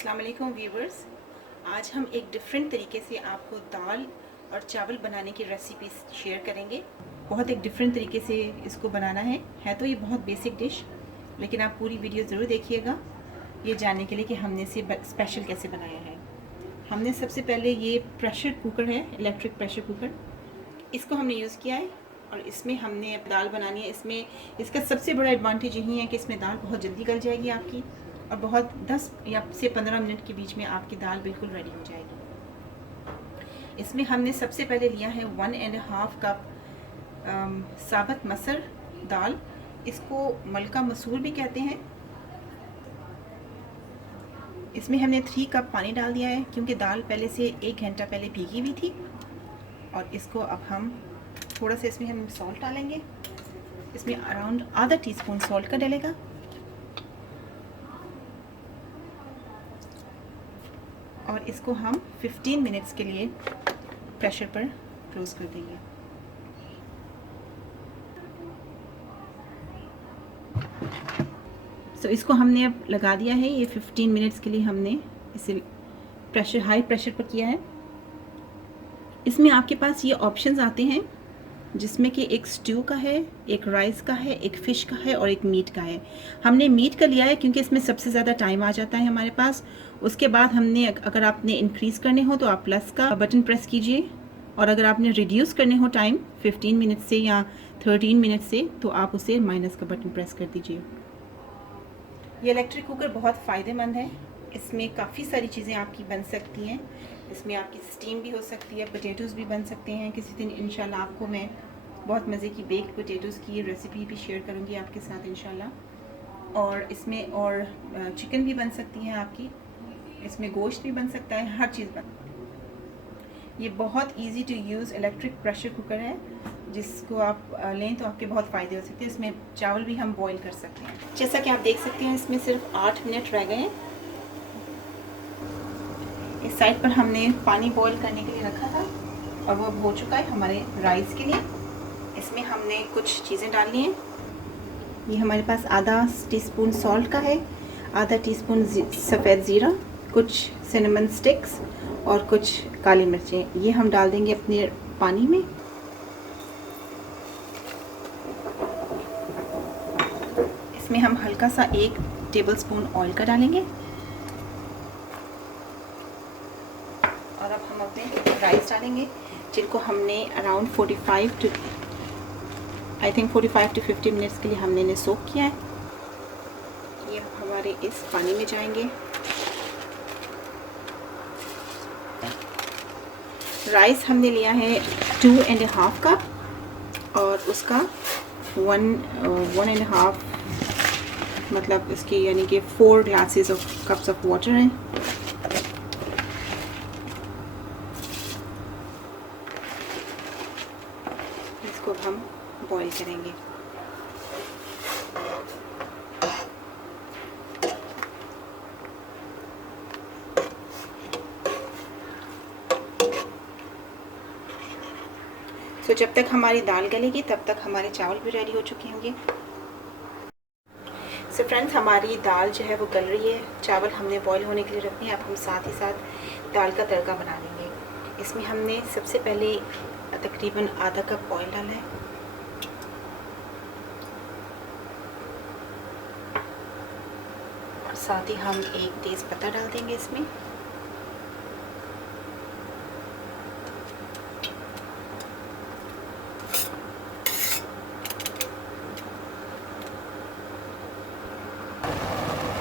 अस्सलाम वालेकुम व्यूवर्स। आज हम एक डिफरेंट तरीके से आपको दाल और चावल बनाने की रेसिपी शेयर करेंगे। बहुत एक डिफरेंट तरीके से इसको बनाना है तो ये बहुत बेसिक डिश, लेकिन आप पूरी वीडियो ज़रूर देखिएगा ये जानने के लिए कि हमने इसे स्पेशल कैसे बनाया है। हमने सबसे पहले ये प्रेशर कुकर है, इलेक्ट्रिक प्रेशर कुकर, इसको हमने यूज़ किया है और इसमें हमने दाल बनानी है। इसमें इसका सबसे बड़ा एडवांटेज यही है कि इसमें दाल बहुत जल्दी गल जाएगी आपकी, और बहुत 10 या से 15 मिनट के बीच में आपकी दाल बिल्कुल रेडी हो जाएगी। इसमें हमने सबसे पहले लिया है 1.5 कप साबुत मसर दाल, इसको मलका मसूर भी कहते हैं। इसमें हमने 3 कप पानी डाल दिया है क्योंकि दाल पहले से 1 घंटा पहले भीगी हुई थी। और इसको अब हम थोड़ा सा इसमें हम सॉल्ट डालेंगे। इसमें अराउंड आधा टीस्पून सॉल्ट का डलेगा। और इसको हम 15 मिनट्स के लिए प्रेशर पर क्लोज कर देंगे। इसको हमने अब लगा दिया है। ये 15 मिनट्स के लिए हमने इसे हाई प्रेशर पर किया है। इसमें आपके पास ये ऑप्शंस आते हैं जिसमें कि एक स्ट्यू का है, एक राइस का है, एक फ़िश का है और एक मीट का है। हमने मीट का लिया है क्योंकि इसमें सबसे ज़्यादा टाइम आ जाता है हमारे पास। उसके बाद हमने अगर आपने इंक्रीज़ करने हो तो आप प्लस का बटन प्रेस कीजिए, और अगर आपने रिड्यूस करने हो टाइम 15 मिनट से या 13 मिनट से तो आप उसे माइनस का बटन प्रेस कर दीजिए। ये इलेक्ट्रिक कुकर बहुत फ़ायदेमंद है। इसमें काफ़ी सारी चीज़ें आपकी बन सकती हैं। इसमें आपकी स्टीम भी हो सकती है, पोटैटोज़ भी बन सकते हैं। किसी दिन इंशाल्लाह आपको मैं बहुत मज़े की बेक्ड पोटैटोज़ की रेसिपी भी शेयर करूंगी आपके साथ इंशाल्लाह। और इसमें और चिकन भी बन सकती है आपकी, इसमें गोश्त भी बन सकता है, हर चीज़ बन। ये बहुत easy to use electric pressure cooker है, जिसको आप लें तो आपके बहुत फ़ायदे हो सकते हैं। इसमें चावल भी हम बॉईल कर सकते हैं। जैसा कि आप देख सकते हैं इसमें सिर्फ 8 मिनट रह गए हैं। इस साइड पर हमने पानी बॉईल करने के लिए रखा था और वो अब हो चुका है हमारे राइस के लिए। इसमें हमने कुछ चीज़ें डालनी हैं। ये हमारे पास आधा टीस्पून सॉल्ट का है, आधा टीस्पून सफ़ेद ज़ीरा, कुछ सिनेमन स्टिक्स और कुछ काली मिर्चें। ये हम डाल देंगे अपने पानी में। इसमें हम हल्का सा 1 टेबलस्पून ऑयल का डालेंगे। और अब हम अपने राइस डालेंगे, जिनको हमने अराउंड 45 टू 50 मिनट्स के लिए हमने इन्हें सोक किया है। ये हमारे इस पानी में जाएंगे। राइस हमने लिया है 2.5 कप और उसका 1.5 मतलब इसकी यानी कि 4 glasses of cups of water हैं। इसको हम बॉईल करेंगे। तो जब तक हमारी दाल गलेगी तब तक हमारे चावल भी रेडी हो चुके होंगे। सो फ्रेंड्स, हमारी दाल जो है वो गल रही है। चावल हमने बॉईल होने के लिए रखने हैं। अब हम साथ ही साथ दाल का तड़का बना लेंगे। इसमें हमने सबसे पहले तकरीबन आधा कप ऑयल डाला है। और साथ ही हम एक तेज़ पत्ता डाल देंगे इसमें।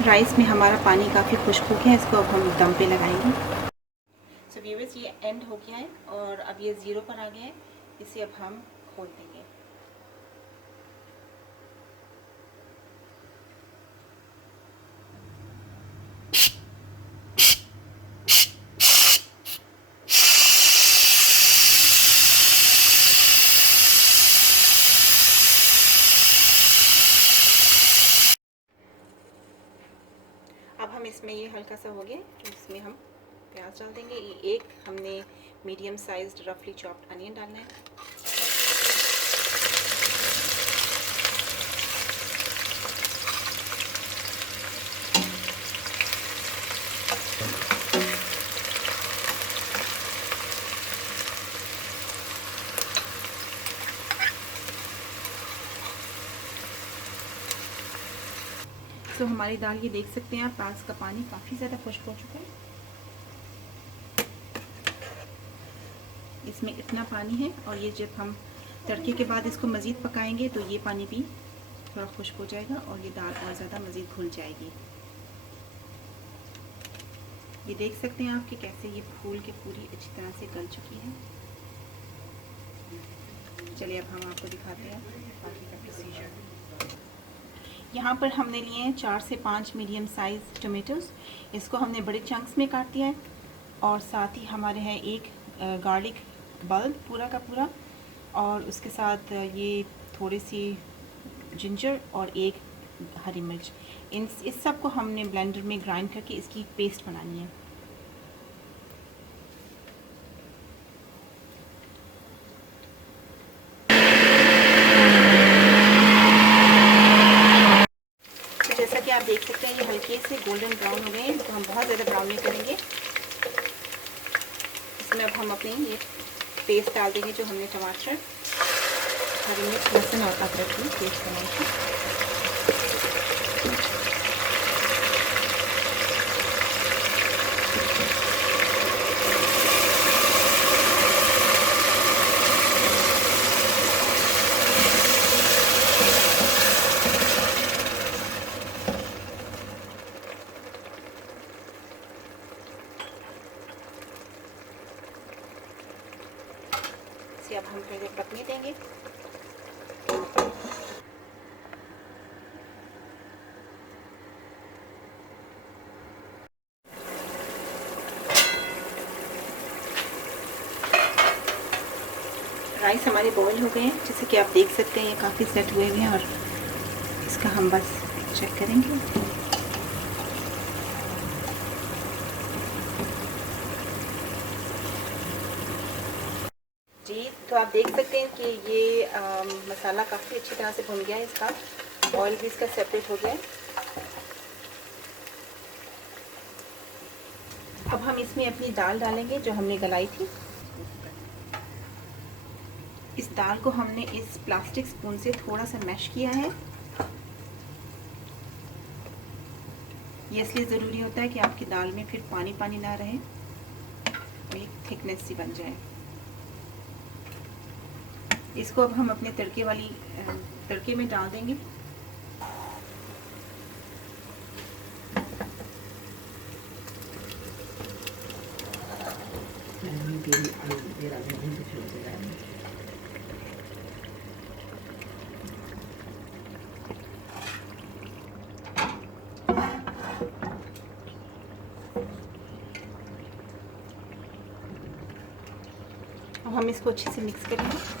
राइस में हमारा पानी काफ़ी खुश्क हो गया है। इसको अब हम दम पे लगाएंगे। सो व्यूअर्स, ये एंड हो गया है और अब ये 0 पर आ गया है। इसे अब हम खोल देंगे। अब हम इसमें ये हल्का सा हो गया, इसमें हम प्याज डाल देंगे। ये एक हमने मीडियम साइज्ड रफली चॉप्ड अनियन डालना है। सो हमारी दाल, ये देख सकते हैं आप, पास का पानी काफ़ी ज़्यादा खुश्क हो चुका है। इसमें इतना पानी है और ये जब हम तड़के के बाद इसको मज़ीद पकाएंगे तो ये पानी भी थोड़ा खुश्क हो जाएगा और ये दाल और ज़्यादा मज़ीद घुल जाएगी। ये देख सकते हैं आप कि कैसे ये फूल के पूरी अच्छी तरह से गल चुकी है। चलिए अब हम आपको दिखाते हैं बाकी का प्रोसीजर। यहाँ पर हमने लिए हैं 4 से 5 मीडियम साइज़ टोमेटोज़। इसको हमने बड़े चंक्स में काट दिया है और साथ ही हमारे हैं एक गार्लिक बल्ब पूरा का पूरा, और उसके साथ ये थोड़ी सी जिंजर और एक हरी मिर्च। इस सब को हमने ब्लेंडर में ग्राइंड करके इसकी पेस्ट बनानी है। तो जैसा कि आप देख सकते हैं ये हल्के से गोल्डन ब्राउन हो गए हैं, तो हम बहुत ज़्यादा ब्राउन नहीं करेंगे। इसमें अब हम अपनी ये पेस्ट डाल देंगे जो हमने टमाटर, हरी मिर्च, लहसुन और अदरक की पेस्ट बनाई थी। अब हम थोड़ी देर पकने देंगे। राइस हमारे बॉईल हो गए हैं, जैसे कि आप देख सकते हैं ये काफ़ी सेट हुए हुए हैं और इसका हम बस चेक करेंगे। जी, तो आप देख सकते हैं कि ये मसाला काफ़ी अच्छी तरह से भुन गया है, इसका ऑयल भी इसका सेपरेट हो गया है। अब हम इसमें अपनी दाल डालेंगे जो हमने गलाई थी। इस दाल को हमने इस प्लास्टिक स्पून से थोड़ा सा मैश किया है। ये इसलिए ज़रूरी होता है कि आपकी दाल में फिर पानी पानी ना रहे और एक थिकनेस सी बन जाए। इसको अब हम अपने तड़के में डाल देंगे। अब हम इसको अच्छे से मिक्स करेंगे।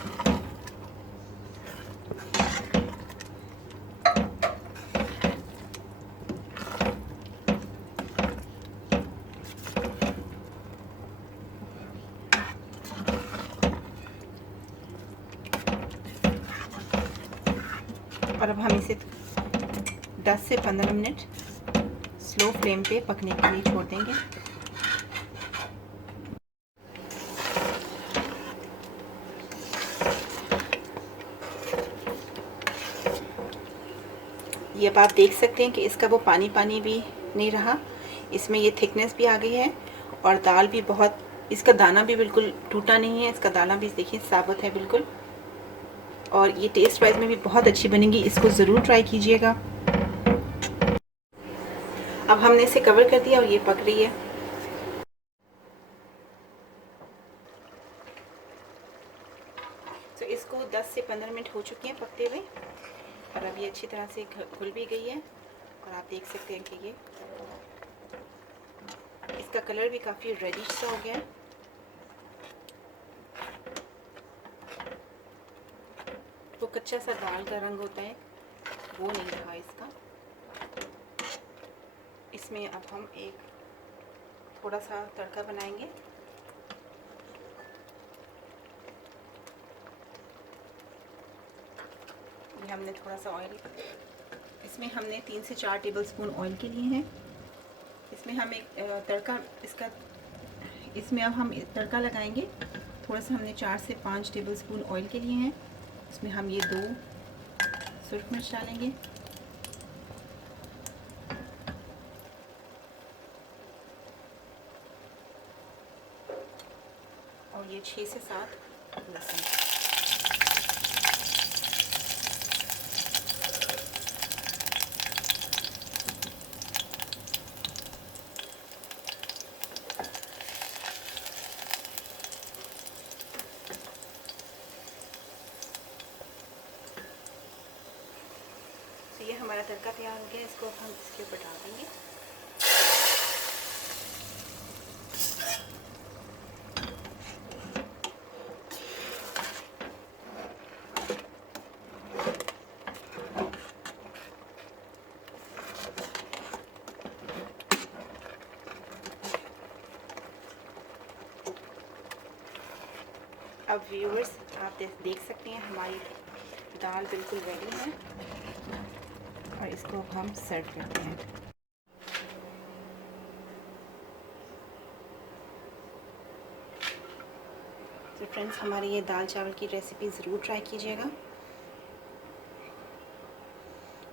और अब हम इसे 10 से 15 मिनट स्लो फ्लेम पे पकने के लिए छोड़ देंगे। ये अब आप देख सकते हैं कि इसका वो पानी पानी भी नहीं रहा, इसमें ये थिकनेस भी आ गई है और दाल भी बहुत, इसका दाना भी बिल्कुल टूटा नहीं है, इसका दाना भी देखिए साबुत है बिल्कुल, और ये टेस्ट वाइज में भी बहुत अच्छी बनेगी। इसको ज़रूर ट्राई कीजिएगा। अब हमने इसे कवर कर दिया और ये पक रही है। तो इसको 10 से 15 मिनट हो चुके हैं पकते हुए और अब ये अच्छी तरह से घुल भी गई है और आप देख सकते हैं कि ये इसका कलर भी काफ़ी रेडिश सा हो गया है। वो कच्चा सा दाल का रंग होता है वो नहीं रहा इसका। इसमें अब हम एक थोड़ा सा तड़का बनाएंगे। ये हमने थोड़ा सा ऑयल, इसमें हमने 3 से 4 टेबलस्पून ऑयल के लिए हैं। इसमें हम एक तड़का, इसमें अब हम तड़का लगाएंगे। थोड़ा सा हमने 4 से 5 टेबलस्पून ऑयल के लिए हैं। इसमें हम ये 2 सुर्ख मिर्च डालेंगे, और ये 6 से 7 लहसुन। तो ये हमारा तड़का तैयार हो गया, इसको हम इसके ऊपर डाल देंगे। अब व्यूअर्स आप देख सकते हैं हमारी दाल बिल्कुल रेडी है और इसको हम सर्व करते हैं। तो फ्रेंड्स, हमारी ये दाल चावल की रेसिपी ज़रूर ट्राई कीजिएगा।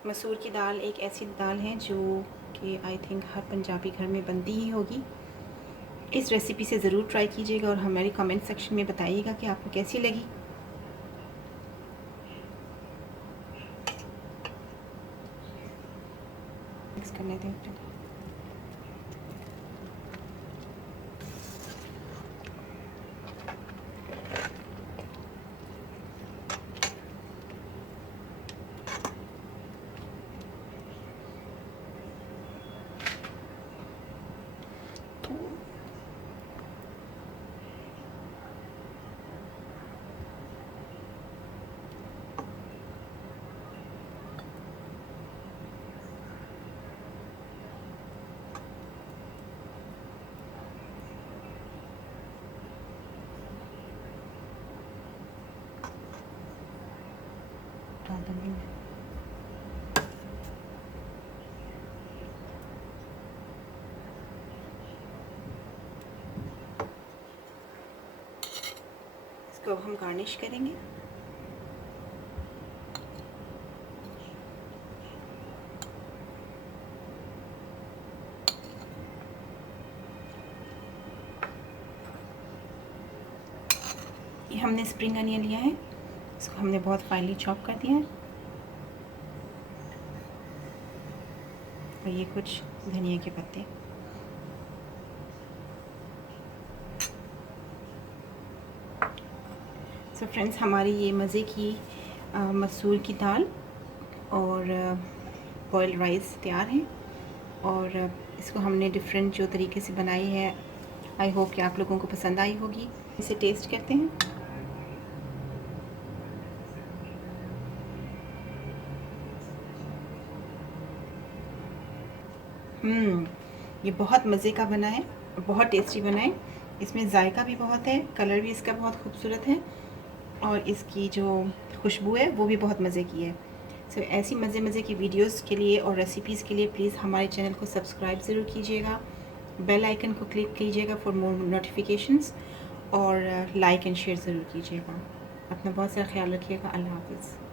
मसूर की दाल एक ऐसी दाल है जो कि आई थिंक हर पंजाबी घर में बनती ही होगी। इस रेसिपी से ज़रूर ट्राई कीजिएगा और हमारे कमेंट सेक्शन में बताइएगा कि आपको कैसी लगी। मिक्स करने दें। डाल दूँगी मैं। इसको अब हम गार्निश करेंगे। ये हमने स्प्रिंग अनियन लिया है, इसको हमने बहुत फाइनली चॉप कर दिया है और ये कुछ धनिया के पत्ते। सो फ्रेंड्स, हमारी ये मज़े की मसूर की दाल और बॉइल्ड राइस तैयार है और इसको हमने डिफरेंट जो तरीके से बनाई है, आई होप कि आप लोगों को पसंद आई होगी। इसे टेस्ट करते हैं। ये बहुत मज़े का बना है, बहुत टेस्टी बना है। इसमें जायका भी बहुत है, कलर भी इसका बहुत खूबसूरत है और इसकी जो खुशबू है वो भी बहुत मज़े की है। सो ऐसी मज़े की वीडियोस के लिए और रेसिपीज़ के लिए प्लीज़ हमारे चैनल को सब्सक्राइब ज़रूर कीजिएगा, बेल आइकन को क्लिक कीजिएगा फॉर मोर नोटिफिकेशंस और लाइक एंड शेयर ज़रूर कीजिएगा। अपना बहुत सारा ख्याल रखिएगा। अल्लाह हाफ़िज़।